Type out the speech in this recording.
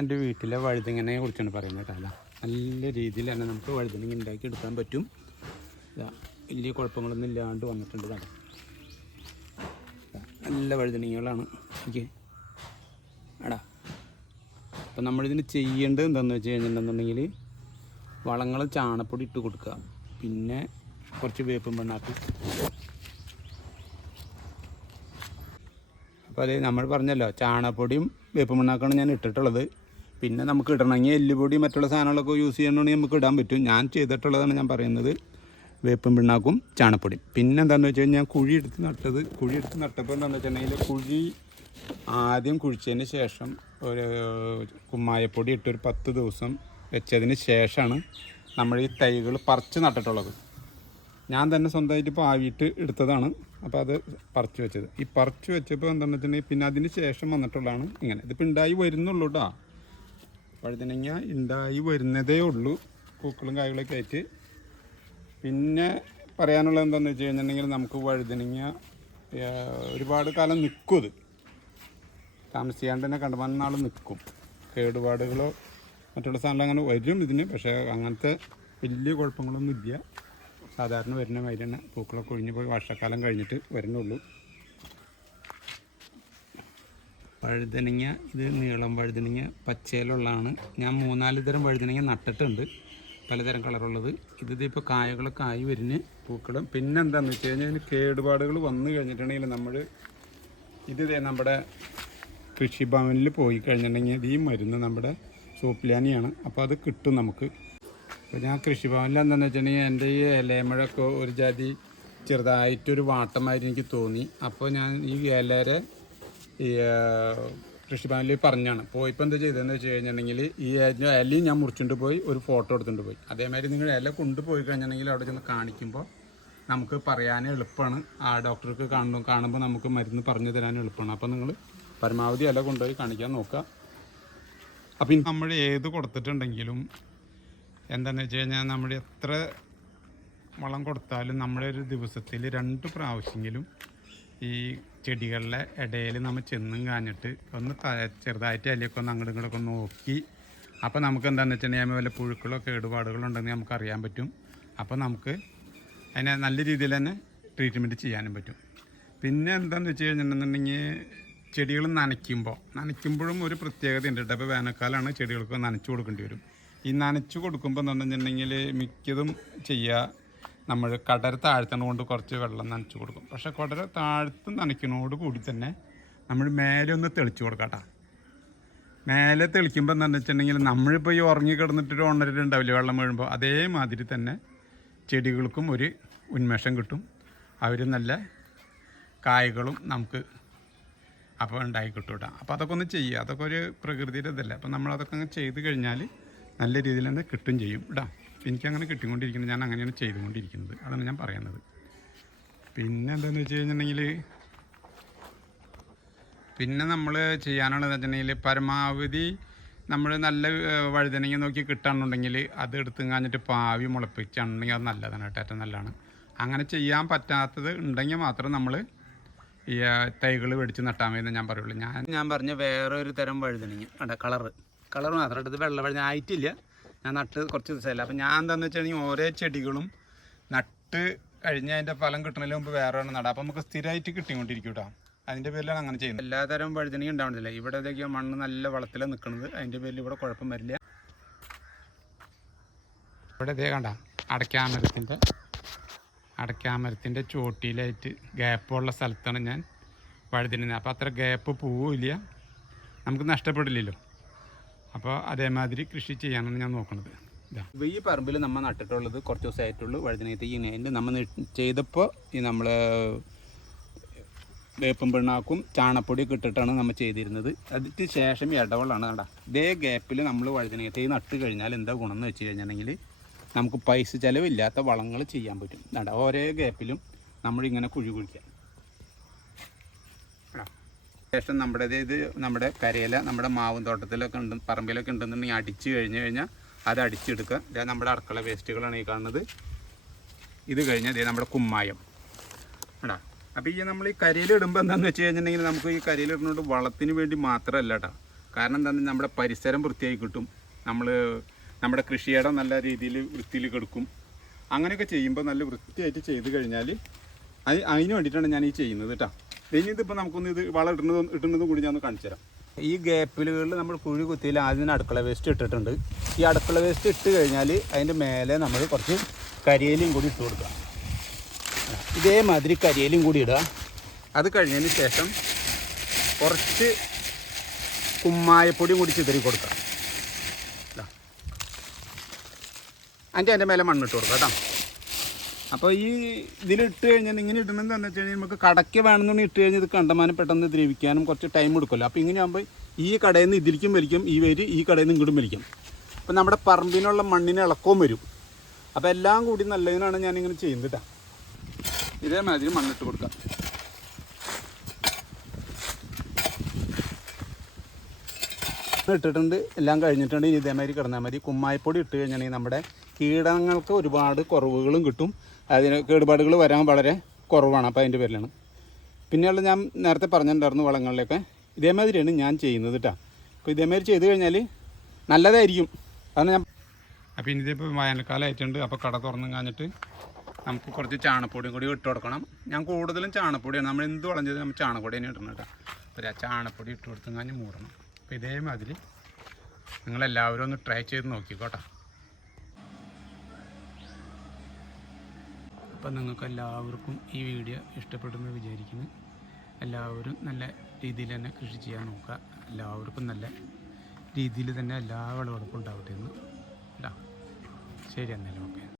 എൻ്റെ വീട്ടിലെ വഴുതനങ്ങയെ കുറിച്ചാണ് പറയുന്നത് കേട്ടോ. നല്ല രീതിയിൽ തന്നെ നമുക്ക് വഴുതനങ്ങ ഉണ്ടാക്കി എടുക്കാൻ പറ്റും. വലിയ കുഴപ്പങ്ങളൊന്നും ഇല്ലാണ്ട് വന്നിട്ടുണ്ട് കേട്ടോ. നല്ല വഴുതനങ്ങകളാണ് ഓക്കെ എടാ. അപ്പം നമ്മളിതിന് ചെയ്യേണ്ടത് എന്താണെന്ന് വെച്ച് കഴിഞ്ഞിട്ടുണ്ടെന്നുണ്ടെങ്കിൽ വളങ്ങൾ ചാണപ്പൊടി ഇട്ട് കൊടുക്കുക, പിന്നെ കുറച്ച് വേപ്പും പിണ്ണാക്ക്. അപ്പോൾ അത് നമ്മൾ പറഞ്ഞല്ലോ ചാണകപ്പൊടിയും വേപ്പും പിണ്ണാക്കാണ് ഞാൻ ഇട്ടിട്ടുള്ളത്. പിന്നെ നമുക്ക് ഇടണമെങ്കിൽ എല്ലുപൊടി മറ്റുള്ള സാധനങ്ങളൊക്കെ യൂസ് ചെയ്യണമെങ്കിൽ നമുക്ക് ഇടാൻ പറ്റും. ഞാൻ ചെയ്തിട്ടുള്ളതാണ് ഞാൻ പറയുന്നത്, വേപ്പും പിണ്ണാക്കും ചാണകപ്പൊടിയും. പിന്നെ എന്താണെന്ന് വെച്ച് കഴിഞ്ഞാൽ കുഴി എടുത്ത് നട്ടപ്പോൾ എന്താണെന്ന് വെച്ചിട്ടുണ്ടെങ്കിൽ കുഴി ആദ്യം കുഴിച്ചതിന് ശേഷം ഒരു കുമ്മായപ്പൊടി ഇട്ടൊരു 10 ദിവസം വെച്ചതിന് ശേഷമാണ് നമ്മൾ ഈ തൈകൾ പറിച്ച് നട്ടിട്ടുള്ളത്. ഞാൻ തന്നെ സ്വന്തമായിട്ട് പാവിയിട്ട് എടുത്തതാണ്. അപ്പോൾ അത് പറിച്ച് വെച്ചത്. ഈ പറിച്ച് വെച്ചപ്പോൾ എന്താണെന്ന് വെച്ചിട്ടുണ്ടെങ്കിൽ പിന്നെ അതിന് ശേഷം വന്നിട്ടുള്ളതാണ് ഇങ്ങനെ. ഇതിപ്പോൾ ഉണ്ടായി വരുന്നുള്ളൂ കേട്ടോ. വഴുതനങ്ങ ഉണ്ടായി വരുന്നതേ ഉള്ളൂ, പൂക്കളും കായ്കളൊക്കെ ആയിട്ട്. പിന്നെ പറയാനുള്ളത് എന്താണെന്ന് വെച്ച് കഴിഞ്ഞിട്ടുണ്ടെങ്കിൽ നമുക്ക് വഴുതനങ്ങ ഒരുപാട് കാലം നിൽക്കും. ഇത് താമസിയാണ്ട് തന്നെ കണ്ടുമാനം നാൾ നിൽക്കും. കേടുപാടുകളോ മറ്റുള്ള സാധനങ്ങൾ അങ്ങനെ വരും ഇതിന്. പക്ഷേ അങ്ങനത്തെ വലിയ കുഴപ്പങ്ങളൊന്നും ഇല്ല. സാധാരണ വരുന്ന മാതിരി തന്നെ പൂക്കളൊക്കെ ഒഴിഞ്ഞു പോയി വർഷക്കാലം കഴിഞ്ഞിട്ട് വരുന്നുള്ളൂ. വഴുതനങ്ങ ഇത് നീളം വഴുതനങ്ങ പച്ചയിലുള്ളതാണ്. ഞാൻ 3-4 തരം വഴുതനങ്ങ നട്ടിട്ടുണ്ട്, പലതരം കളറുള്ളത്. ഇതിപ്പോൾ കായകളൊക്കെ ആയി വരുന്ന പൂക്കളും. പിന്നെ എന്താണെന്ന് വെച്ച് കഴിഞ്ഞാൽ ഇതിന് കേടുപാടുകൾ വന്നു കഴിഞ്ഞിട്ടുണ്ടെങ്കിൽ നമ്മുടെ കൃഷിഭവനിൽ പോയി കഴിഞ്ഞിട്ടുണ്ടെങ്കിൽ ഈ മരുന്ന് നമ്മുടെ സോപ്പിലാനിയാണ്. അപ്പോൾ അത് കിട്ടും നമുക്ക്. അപ്പോൾ ഞാൻ കൃഷിഭവനിൽ എന്താണെന്ന് വെച്ചിട്ടുണ്ടെങ്കിൽ എൻ്റെ ഈ ഇലമഴൊക്കെ ഒരു ജാതി ചെറുതായിട്ടൊരു വാട്ടമായിട്ട് എനിക്ക് തോന്നി. അപ്പോൾ ഞാൻ ഈ ഇലരെ ഈ കൃഷിഭവനിൽ പറഞ്ഞാണ് പോയിപ്പോൾ എന്താ ചെയ്തതെന്ന് വെച്ച് കഴിഞ്ഞിട്ടുണ്ടെങ്കിൽ ഈ ഇലയും ഞാൻ മുറിച്ചുകൊണ്ട് പോയി ഒരു ഫോട്ടോ എടുത്തുകൊണ്ട് പോയി. അതേമാതിരി നിങ്ങൾ ഇല കൊണ്ടുപോയി കഴിഞ്ഞിട്ടുണ്ടെങ്കിൽ അവിടെ ചെന്ന് കാണിക്കുമ്പോൾ നമുക്ക് പറയാനും എളുപ്പമാണ്. ആ ഡോക്ടർക്ക് കാണുമ്പോൾ നമുക്ക് മരുന്ന് പറഞ്ഞു തരാനും എളുപ്പമാണ്. അപ്പോൾ നിങ്ങൾ പരമാവധി ഇല കൊണ്ടുപോയി കാണിക്കാൻ നോക്കുക. അപ്പം നമ്മൾ ഏത് കൊടുത്തിട്ടുണ്ടെങ്കിലും എന്താണെന്ന് വെച്ച് കഴിഞ്ഞാൽ നമ്മൾ എത്ര വളം കൊടുത്താലും നമ്മളൊരു ദിവസത്തിൽ 2 പ്രാവശ്യമെങ്കിലും ഈ ചെടികളുടെ ഇടയിൽ നമ്മൾ ചെന്നും കാഞ്ഞിട്ട് ഒന്ന് ചെറുതായിട്ട് ഇലയൊക്കെ ഒന്ന് അങ്ങോട്ടും ഇങ്ങോട്ടൊക്കെ നോക്കി. അപ്പോൾ നമുക്ക് എന്താണെന്ന് വെച്ചിട്ടുണ്ടെങ്കിൽ വല്ല പുഴുക്കളോ കേടുപാടുകളുണ്ടെങ്കിൽ നമുക്ക് അറിയാൻ പറ്റും. അപ്പോൾ നമുക്ക് അതിനെ നല്ല രീതിയിൽ തന്നെ ട്രീറ്റ്മെൻറ്റ് ചെയ്യാനും പറ്റും. പിന്നെ എന്താണെന്ന് വെച്ച് കഴിഞ്ഞിട്ടുണ്ടെന്നുണ്ടെങ്കിൽ ചെടികൾ നനയ്ക്കുമ്പോഴും ഒരു പ്രത്യേകത ഉണ്ട് കേട്ടോ. ഇപ്പോൾ വേനൽക്കാലമാണ്, ചെടികൾക്ക് നനച്ചു കൊടുക്കേണ്ടി വരും. ഈ നനച്ചു കൊടുക്കുമ്പോൾ എന്ന് പറഞ്ഞിട്ടുണ്ടെങ്കിൽ മിക്കതും ചെയ്യുക നമ്മൾ കടര താഴ്ത്തണ കൊണ്ട് കുറച്ച് വെള്ളം നനച്ചു കൊടുക്കും. പക്ഷേ കടര താഴ്ത്ത് നനയ്ക്കുന്നതോട് കൂടി തന്നെ നമ്മൾ മേലെ ഒന്ന് തെളിച്ച് കൊടുക്കാം കേട്ടോ. മേലെ തെളിക്കുമ്പോൾ എന്താണെന്ന് വെച്ചിട്ടുണ്ടെങ്കിൽ നമ്മളിപ്പോൾ ഈ ഉറങ്ങി കിടന്നിട്ടൊരു ഉണരലുണ്ടാവില്ലേ വെള്ളം വീഴുമ്പോൾ, അതേമാതിരി തന്നെ ചെടികൾക്കും ഒരു ഉന്മേഷം കിട്ടും. അവർ നല്ല കായ്കളും നമുക്ക് അപ്പോൾ ഉണ്ടായി കിട്ടും കേട്ടോ. അപ്പോൾ അതൊക്കെ ഒന്ന് ചെയ്യുക. അതൊക്കെ ഒരു പ്രകൃതിയുടെ ഇതല്ല. അപ്പോൾ നമ്മളതൊക്കെ അങ്ങ് ചെയ്ത് കഴിഞ്ഞാൽ നല്ല രീതിയിൽ തന്നെ കിട്ടും ചെയ്യും കേട്ടോ. എനിക്കങ്ങനെ കിട്ടിക്കൊണ്ടിരിക്കുന്നത്, ഞാൻ അങ്ങനെയാണ് ചെയ്തുകൊണ്ടിരിക്കുന്നത്. അതാണ് ഞാൻ പറയുന്നത്. പിന്നെ എന്താണെന്ന് വെച്ച് കഴിഞ്ഞിട്ടുണ്ടെങ്കിൽ പിന്നെ നമ്മൾ ചെയ്യാനുള്ളതെന്ന് വെച്ചിട്ടുണ്ടെങ്കിൽ പരമാവധി നമ്മൾ നല്ല വഴുതനങ്ങ നോക്കി കിട്ടുകയാണെന്നുണ്ടെങ്കിൽ അത് എടുത്ത് കാഞ്ഞിട്ട് പാവി മുളപ്പിച്ചാണെങ്കിൽ അത് നല്ലതാണ് കേട്ടോ, ഏറ്റവും നല്ലതാണ്. അങ്ങനെ ചെയ്യാൻ പറ്റാത്തത് ഉണ്ടെങ്കിൽ മാത്രം നമ്മൾ ഈ തൈകൾ മേടിച്ച് നട്ടാൽ മതി എന്ന് ഞാൻ പറയുള്ളൂ. ഞാൻ പറഞ്ഞ വേറൊരു തരം വഴുതനങ്ങ അല്ല, കളർ മാത്രം ഇത് വെള്ള വഴുതന ആയിട്ടില്ല. ഞാൻ നട്ട് കുറച്ച് ദിവസമല്ല. അപ്പം ഞാൻ എന്താണെന്ന് വെച്ചിട്ടുണ്ടെങ്കിൽ ഓരോ ചെടികളും നട്ട് കഴിഞ്ഞ് അതിൻ്റെ ഫലം കിട്ടുന്നതിന് മുമ്പ് വേറെ നടാം. അപ്പം നമുക്ക് സ്ഥിരമായിട്ട് കിട്ടിക്കൊണ്ടിരിക്കും കേട്ടോ. അതിൻ്റെ പേരിലാണ് അങ്ങനെ ചെയ്യുന്നത്. എല്ലാ തരം വഴുതനയും ഉണ്ടാവുന്നില്ല. ഇവിടെ ഇതൊക്കെ മണ്ണ് നല്ല വളത്തിലാണ് നിൽക്കുന്നത്. അതിൻ്റെ പേരിൽ ഇവിടെ കുഴപ്പം വരില്ല. ഇവിടെ ഇതേ കണ്ട അടയ്ക്കാമരത്തിൻ്റെ ചോട്ടിയിലായിട്ട് ഗ്യാപ്പുള്ള സ്ഥലത്താണ് ഞാൻ വഴുതന. അപ്പോൾ അത്ര ഗ്യാപ്പ് പോവില്ല, നമുക്ക് നഷ്ടപ്പെടില്ലല്ലോ. അപ്പോൾ അതേമാതിരി കൃഷി ചെയ്യാനാണ് ഞാൻ നോക്കുന്നത്. ഈ പറമ്പിൽ നമ്മൾ നട്ടിട്ടുള്ളത് കുറച്ച് ദിവസമായിട്ടുള്ളൂ വഴുതന തൈ. അതിൻ്റെ നമ്മൾ ചെയ്തപ്പോൾ ഈ നമ്മൾ വേപ്പും പിണ്ണാക്കും ചാണപ്പൊടിയൊക്കെ ഇട്ടിട്ടാണ് നമ്മൾ ചെയ്തിരുന്നത്. അതിന് ശേഷം ഇടവെള്ളമാണ് കേട്ടോ. ഇതേ ഗ്യാപ്പിൽ നമ്മൾ വഴുതന തൈ നട്ട് കഴിഞ്ഞാൽ എന്താ ഗുണം എന്ന് വെച്ച് കഴിഞ്ഞിട്ടുണ്ടെങ്കിൽ നമുക്ക് പൈസ ചിലവില്ലാത്ത വളങ്ങൾ ചെയ്യാൻ പറ്റും കേട്ടോ. ഓരോ ഗ്യാപ്പിലും നമ്മളിങ്ങനെ കുഴിക്കാം. ശേഷം നമ്മുടെ കരയില നമ്മുടെ മാവും തോട്ടത്തിലൊക്കെ ഉണ്ട്, പറമ്പിലൊക്കെ ഉണ്ടെന്നുണ്ടെങ്കിൽ അടിച്ച് കഴിഞ്ഞാൽ അത് അടിച്ചെടുക്കുക. ഇതാ നമ്മുടെ അടുക്കള വേസ്റ്റുകളാണ് ഈ കാണുന്നത്. ഇത് കഴിഞ്ഞാൽ ഇതേ നമ്മുടെ കുമ്മായം കേട്ടോ. അപ്പോൾ ഈ നമ്മൾ ഈ കരയിലിടുമ്പോൾ എന്താണെന്ന് വെച്ച് കഴിഞ്ഞിട്ടുണ്ടെങ്കിൽ നമുക്ക് ഈ കരയിലിടുന്നതുകൊണ്ട് വളത്തിന് വേണ്ടി മാത്രമല്ല കേട്ടോ. കാരണം എന്താണെന്ന് നമ്മുടെ പരിസരം വൃത്തിയായി കിട്ടും, നമ്മുടെ കൃഷിയിടം നല്ല രീതിയിൽ വൃത്തിയിൽ കിടക്കും. അങ്ങനെയൊക്കെ ചെയ്യുമ്പോൾ നല്ല വൃത്തിയായിട്ട് ചെയ്ത് കഴിഞ്ഞാൽ അതിന് വേണ്ടിയിട്ടാണ് ഞാൻ ഈ ചെയ്യുന്നത് കേട്ടോ. ഇനി ഇതിപ്പോൾ നമുക്കൊന്ന് ഇത് വളം ഇടുന്നതും കൂടി ഞാൻ ഒന്ന് കാണിച്ചു തരാം. ഈ ഗ്യാപ്പിലുകളിൽ നമ്മൾ കുഴി കുത്തിയിൽ ആദ്യം അടുക്കള വേസ്റ്റ് ഇട്ടിട്ടുണ്ട്. ഈ അടുക്കള വേസ്റ്റ് ഇട്ട് കഴിഞ്ഞാൽ അതിൻ്റെ മേലെ നമ്മൾ കുറച്ച് കരിയിലും കൂടി ഇട്ട് കൊടുക്കുക. ഇതേമാതിരി കരിയിലും കൂടി ഇടുക. അത് കഴിഞ്ഞതിന് ശേഷം കുറച്ച് കുമ്മായപ്പൊടിയും കൂടി ചിതറി കൊടുക്കുക. അതിൻ്റെ മേലെ മണ്ണിട്ട് കൊടുക്കുക കേട്ടോ. അപ്പോൾ ഈ ഇതിലിട്ട് കഴിഞ്ഞാൽ ഇങ്ങനെ ഇടണമെന്ന് എന്താണെന്ന് വെച്ച് കഴിഞ്ഞാൽ നമുക്ക് കടയ്ക്ക് വേണമെന്നുണ്ടെങ്കിൽ ഇട്ട് കഴിഞ്ഞാൽ ഇത് കണ്ടമാനം പെട്ടെന്ന് ദ്രവിക്കാനും കുറച്ച് ടൈം എടുക്കുമല്ലോ. അപ്പോൾ ഇങ്ങനെ ആകുമ്പോൾ ഈ കടയിൽ നിന്ന് ഇതിലേക്കും വലിക്കും, ഈ വേര് ഈ കടയിൽ നിന്ന് ഇങ്ങോട്ടും വലിക്കും. അപ്പോൾ നമ്മുടെ പറമ്പിനുള്ള മണ്ണിന് ഇളക്കവും വരും. അപ്പോൾ എല്ലാം കൂടി നല്ലതിനാണ് ഞാനിങ്ങനെ ചെയ്യുന്നത് കേട്ടോ. ഇതേമാതിരി മണ്ണിട്ട് കൊടുക്കാം. ഇട്ടിട്ടുണ്ട്, എല്ലാം കഴിഞ്ഞിട്ടുണ്ട്. ഇനി ഇതേമാതിരി കിടന്നാൽ മതി. കുമ്മായപ്പൊടി ഇട്ട് കഴിഞ്ഞാണെങ്കിൽ നമ്മുടെ കീടങ്ങൾക്ക് ഒരുപാട് കുറവുകളും കിട്ടും. അതിന് കേടുപാടുകൾ വരാൻ വളരെ കുറവാണ്. അപ്പോൾ അതിൻ്റെ പേരിലാണ്. പിന്നെയുള്ള ഞാൻ നേരത്തെ പറഞ്ഞിട്ടുണ്ടായിരുന്നു വളങ്ങളിലൊക്കെ ഇതേമാതിരിയാണ് ഞാൻ ചെയ്യുന്നത് കേട്ടോ. അപ്പോൾ ഇതേമാതിരി ചെയ്ത് കഴിഞ്ഞാൽ നല്ലതായിരിക്കും. അതാണ് ഞാൻ. അപ്പോൾ ഇനി ഇതിപ്പോൾ വേനൽക്കാലമായിട്ടുണ്ട്. അപ്പോൾ കട തുറന്നു കഴിഞ്ഞിട്ട് നമുക്ക് കുറച്ച് ചാണകപ്പൊടിയും കൂടി ഇട്ട് കൊടുക്കണം. ഞാൻ കൂടുതലും ചാണകപ്പൊടിയാണ്, നമ്മൾ എന്ത് വളം ചെയ്താൽ നമ്മൾ ചാണകപ്പൊടി തന്നെ ഇടണം കേട്ടോ. അപ്പോൾ ആ ചാണകപ്പൊടി ഇട്ട് കൊടുത്തു കഴിഞ്ഞ് മൂടണം. അപ്പോൾ ഇതേമാതിരി നിങ്ങളെല്ലാവരും ഒന്ന് ട്രൈ ചെയ്ത് നോക്കിക്കോട്ടെ. അപ്പം നിങ്ങൾക്ക് എല്ലാവർക്കും ഈ വീഡിയോ ഇഷ്ടപ്പെടുമെന്ന് വിചാരിക്കുന്നു. എല്ലാവരും നല്ല രീതിയിൽ തന്നെ കൃഷി ചെയ്യാൻ നോക്കുക. എല്ലാവർക്കും നല്ല രീതിയിൽ തന്നെ എല്ലാ വിളവെടുപ്പും ഉണ്ടാവട്ടെ എന്ന്. ശരി എന്നാലും ഓക്കെ.